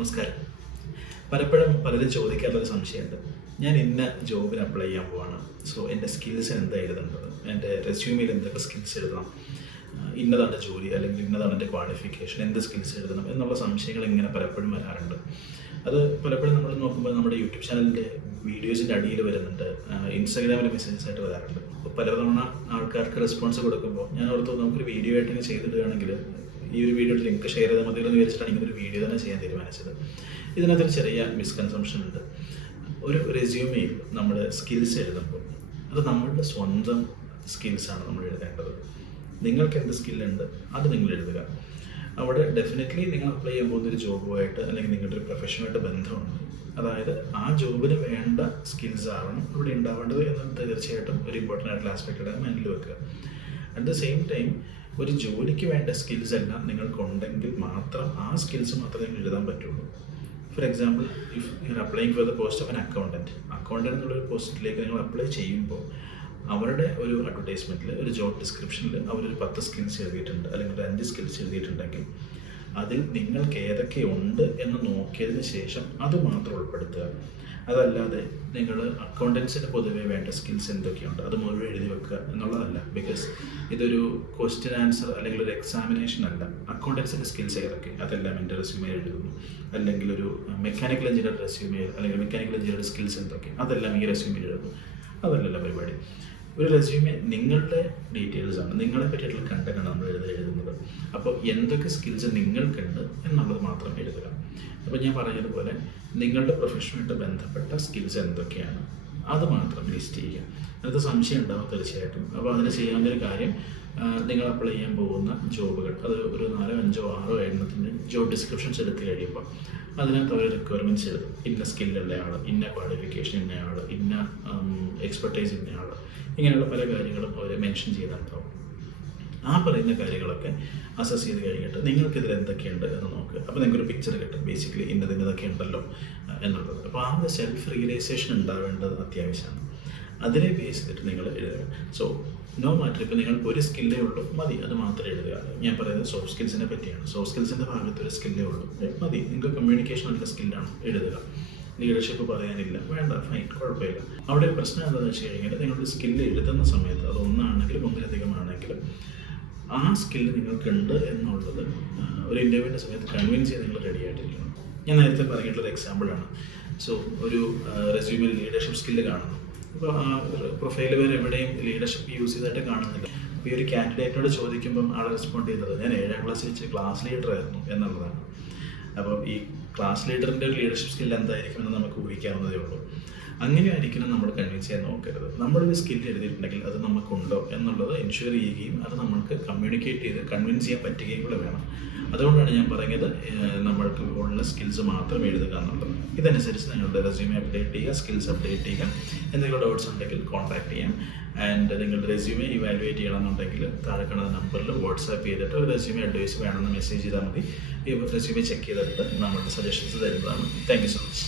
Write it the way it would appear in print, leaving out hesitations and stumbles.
നമസ്കാരം. പലപ്പോഴും പലരും ചോദിക്കാറുള്ളൊരു സംശയമുണ്ട്. ഞാൻ ഇന്ന ജോബിന് അപ്ലൈ ചെയ്യാൻ പോവാണ്. സോ എൻ്റെ സ്കിൽസ് എന്താ എഴുതേണ്ടത്? എൻ്റെ റെസ്യൂമിൽ എന്തൊക്കെ സ്കിൽസ് എഴുതണം? ഇന്നതാണ് ജോലി അല്ലെങ്കിൽ ഇന്നതാണ് എൻ്റെ ക്വാളിഫിക്കേഷൻ, എന്ത് സ്കിൽസ് എഴുതണം എന്നുള്ള സംശയങ്ങൾ ഇങ്ങനെ പലപ്പോഴും വരാറുണ്ട്. അത് പലപ്പോഴും നമ്മൾ നോക്കുമ്പോൾ നമ്മുടെ യൂട്യൂബ് ചാനലിൻ്റെ വീഡിയോസിൻ്റെ അടിയിൽ വരുന്നുണ്ട്, ഇൻസ്റ്റാഗ്രാമിൽ മെസ്സേജസ് ആയിട്ട് വരാറുണ്ട്. അപ്പോൾ പലതവണ ആൾക്കാർക്ക് റെസ്പോൺസ് കൊടുക്കുമ്പോൾ ഞാൻ ഓർത്തു നമുക്കൊരു വീഡിയോ ആയിട്ട് ഇങ്ങനെ ചെയ്തിടുകയാണെങ്കിൽ ഈ ഒരു വീഡിയോയുടെ ലിങ്ക് ഷെയർ ചെയ്താൽ മതി എന്ന് വിചാരിച്ചിട്ടാണ് ഇങ്ങനെ ഒരു വീഡിയോ തന്നെ ചെയ്യാൻ തീരുമാനിച്ചത്. ഇതിനകത്തൊരു ചെറിയ മിസ്കൺസെപ്ഷൻ ഉണ്ട്. ഒരു റെസ്യൂമെയിൽ നമ്മൾ സ്കിൽസ് എഴുതുമ്പോൾ അത് നമ്മളുടെ സ്വന്തം സ്കിൽസാണ് നമ്മൾ എഴുതേണ്ടത്. നിങ്ങൾക്ക് എന്ത് സ്കില്ലുണ്ട് അത് നിങ്ങൾ എഴുതുക. അവിടെ ഡെഫിനറ്റ്ലി നിങ്ങൾ അപ്ലൈ ചെയ്യാൻ പോകുന്നൊരു ജോബുമായിട്ട് അല്ലെങ്കിൽ നിങ്ങളുടെ ഒരു പ്രൊഫഷനുമായിട്ട് ബന്ധമുണ്ട്. അതായത് ആ ജോബിന് വേണ്ട സ്കിൽസ് ആവണം ഇവിടെ ഉണ്ടാവേണ്ടത് എന്നത് തീർച്ചയായിട്ടും ഒരു ഇമ്പോർട്ടൻ്റ് ആയിട്ടുള്ള ആസ്പെക്റ്റ് മൈൻഡിൽ വെക്കുക. അറ്റ് ദ സെയിം ടൈം ഒരു ജോലിക്ക് വേണ്ട സ്കിൽസ് എല്ലാം നിങ്ങൾക്കുണ്ടെങ്കിൽ മാത്രം ആ സ്കിൽസ് മാത്രമേ നിങ്ങൾ എഴുതാൻ പറ്റുള്ളൂ. For example, if you are applying for the post of N accountant എന്നുള്ളൊരു പോസ്റ്റിലേക്ക് നിങ്ങൾ അപ്ലൈ ചെയ്യുമ്പോൾ അവരുടെ ഒരു അഡ്വർടൈസ്മെൻറ്റിൽ ഒരു ജോബ് ഡിസ്ക്രിപ്ഷനിൽ അവരൊരു 10 സ്കിൽസ് എഴുതിയിട്ടുണ്ട് അല്ലെങ്കിൽ ഒരു 5 സ്കിൽസ് എഴുതിയിട്ടുണ്ടെങ്കിൽ അതിൽ നിങ്ങൾക്ക് ഏതൊക്കെ ഉണ്ട് എന്ന് നോക്കിയതിന് ശേഷം അത് മാത്രം ഉൾപ്പെടുത്തുക. അതല്ലാതെ നിങ്ങൾ അക്കൗണ്ടൻസിന് പൊതുവേ വേണ്ട സ്കിൽസ് എന്തൊക്കെയുണ്ട് അത് മുഴുവൻ എഴുതി വെക്കുക എന്നുള്ളതല്ല. ബിക്കോസ് ഇതൊരു ക്വസ്റ്റ്യൻ ആൻസർ അല്ലെങ്കിൽ ഒരു എക്സാമിനേഷൻ അല്ല. അക്കൗണ്ടൻസിൻ്റെ സ്കിൽസ് ഏതൊക്കെ അതെല്ലാം എൻ്റെ റെസ്യൂമേൽ എഴുതുന്നു. അല്ലെങ്കിൽ ഒരു മെക്കാനിക്കൽ എഞ്ചിനീയർ റെസ്യൂമേൽ അല്ലെങ്കിൽ മെക്കാനിക്കൽ എഞ്ചിനീയർ സ്കിൽസ് എന്തൊക്കെ അതെല്ലാം ഈ റെസ്യൂമേൽ എഴുതുന്നു. അതല്ലല്ലോ പരിപാടി. ഒരു റെസ്യൂമെ നിങ്ങളുടെ ഡീറ്റെയിൽസാണ്, നിങ്ങളെ പറ്റിയിട്ടുള്ള കണ്ടന്റാണ് നമ്മൾ എഴുതുന്നത്. അപ്പോൾ എന്തൊക്കെ സ്കിൽസ് നിങ്ങൾക്കുണ്ട് എന്നുള്ളത് മാത്രം എഴുതുക. അപ്പോൾ ഞാൻ പറഞ്ഞതുപോലെ നിങ്ങളുടെ പ്രൊഫഷനുമായിട്ട് ബന്ധപ്പെട്ട സ്കിൽസ് എന്തൊക്കെയാണ് അത് മാത്രം ലിസ്റ്റ് ചെയ്യുക. അതിനകത്ത് സംശയം ഉണ്ടാവും തീർച്ചയായിട്ടും. അപ്പോൾ അതിന് ചെയ്യാവുന്നൊരു കാര്യം, നിങ്ങൾ അപ്ലൈ ചെയ്യാൻ പോകുന്ന ജോബുകൾ അത് ഒരു 4, 5, 6 എണ്ണത്തിൻ്റെ ജോബ് ഡിസ്ക്രിപ്ഷൻസ് എടുത്ത് കഴിയുമ്പോൾ അതിനകത്ത് അവർ റിക്വയർമെൻറ്റ്സ് എഴുതും. ഇന്ന സ്കില്ലുള്ള ആൾ, ഇന്ന ക്വാളിഫിക്കേഷൻ ഇന്ന ആൾ, ഇന്ന എക്സ്പെർട്ടൈസ് ഇന്ന ആൾ, ഇങ്ങനെയുള്ള പല കാര്യങ്ങളും അവർ മെൻഷൻ ചെയ്തിട്ടുണ്ടാവും. ആ പറയുന്ന കാര്യങ്ങളൊക്കെ അസസ് ചെയ്ത് കഴിഞ്ഞിട്ട് നിങ്ങൾക്കിതിൽ എന്തൊക്കെയുണ്ട് എന്ന് നോക്കുക. അപ്പോൾ നിങ്ങൾക്കൊരു പിക്ചർ കിട്ടും ബേസിക്കലി ഇന്നതൊക്കെ ഉണ്ടല്ലോ എന്നുള്ളത്. അപ്പോൾ ആ ഒരു സെൽഫ് റിയലൈസേഷൻ ഉണ്ടാവേണ്ടത് അത്യാവശ്യമാണ്. അതിനെ ബേസ് ചെയ്തിട്ട് നിങ്ങൾ എഴുതുക. സോ നോ മാറ്റർ, ഇപ്പോൾ നിങ്ങൾക്ക് ഒരു സ്കില്ലേ ഉള്ളൂ മതി, അത് മാത്രം എഴുതുക. ഞാൻ പറയുന്നത് സോഫ്റ്റ് സ്കിൽസിനെ പറ്റിയാണ്. സോഫ്റ്റ് സ്കിൽസിൻ്റെ ഭാഗത്ത് ഒരു സ്കില്ലേ ഉള്ളൂ മതി. നിങ്ങൾക്ക് കമ്മ്യൂണിക്കേഷൻ നല്ല സ്കില്ലാണ് എഴുതുക. ലീഡർഷിപ്പ് പറയാനില്ല വേണ്ട, ഫൈൻ, കുഴപ്പമില്ല. അവിടെ ഒരു പ്രശ്നം എന്താണെന്ന് വെച്ച് കഴിഞ്ഞാൽ നിങ്ങളുടെ സ്കില്ല് എഴുതുന്ന സമയത്ത് അത് ഒന്നാണെങ്കിലും ഒന്നിലധികമാണെങ്കിലും ആ സ്കില്ല് നിങ്ങൾക്കുണ്ട് എന്നുള്ളത് ഒരു ഇൻ്റർവ്യൂവിൻ്റെ സമയത്ത് കൺവിൻസ് ചെയ്യാൻ നിങ്ങൾ റെഡി ആയിട്ടിരിക്കണം. ഞാൻ നേരത്തെ പറഞ്ഞിട്ടുള്ളൊരു എക്സാമ്പിളാണ്. സോ ഒരു റെസ്യൂമിൽ ലീഡർഷിപ്പ് സ്കില്ല് കാണുന്നു. അപ്പോൾ ആ പ്രൊഫൈൽ വരെ എവിടെയും ലീഡർഷിപ്പ് യൂസ് ചെയ്തിട്ട് കാണുന്നില്ല. അപ്പോൾ ഈ ഒരു കാൻഡിഡേറ്റിനോട് ചോദിക്കുമ്പം ആൾ റെസ്പോണ്ട് ചെയ്യുന്നത് ഞാൻ 7ാം ക്ലാസ്സിൽ വെച്ച് ക്ലാസ് ലീഡറായിരുന്നു എന്നുള്ളതാണ്. അപ്പോൾ ഈ ക്ലാസ് ലീഡറിൻ്റെ ഒരു ലീഡർഷിപ്പ് സ്കിൽ എന്തായിരിക്കുമെന്ന് നമുക്ക് ഊഹിക്കാവുന്നതേ ഉള്ളൂ. അങ്ങനെ ആയിരിക്കണം നമ്മൾ കൺവിൻസ് ചെയ്യാൻ നോക്കരുത്. നമ്മളൊരു സ്കിൽ എഴുതിയിട്ടുണ്ടെങ്കിൽ അത് നമുക്കുണ്ടോ എന്നുള്ളത് എൻഷുർ ചെയ്യുകയും അത് നമ്മൾക്ക് കമ്മ്യൂണിക്കേറ്റ് ചെയ്ത് കൺവിൻസ് ചെയ്യാൻ പറ്റുകയും കൂടെ വേണം. അതുകൊണ്ടാണ് ഞാൻ പറഞ്ഞത് നമ്മൾക്ക് ഉള്ള സ്കിൽസ് മാത്രം എഴുതുക എന്നുള്ളത്. ഇതനുസരിച്ച് നിങ്ങളുടെ റെസ്യൂമെ അപ്ഡേറ്റ് ചെയ്യുക, സ്കിൽസ് അപ്ഡേറ്റ് ചെയ്യുക. എന്തെങ്കിലും ഡൗട്ട്സ് ഉണ്ടെങ്കിൽ കോൺടാക്ട് ചെയ്യാം. ആൻഡ് നിങ്ങളുടെ റെസ്യൂമെ ഇവാലുവേറ്റ് ചെയ്യണമെന്നുണ്ടെങ്കിൽ താഴെ കാണുന്ന നമ്പറിൽ വാട്സാപ്പ് ചെയ്തിട്ട് ഒരു റെസ്യൂമെ അഡ്വൈസ് വേണമെന്ന് മെസ്സേജ് ചെയ്താൽ മതി. ഈ റെസ്യൂമെ ചെക്ക് ചെയ്തിട്ട് നമ്മളുടെ സജഷൻസ് തരുന്നതാണ്. Thank you so much.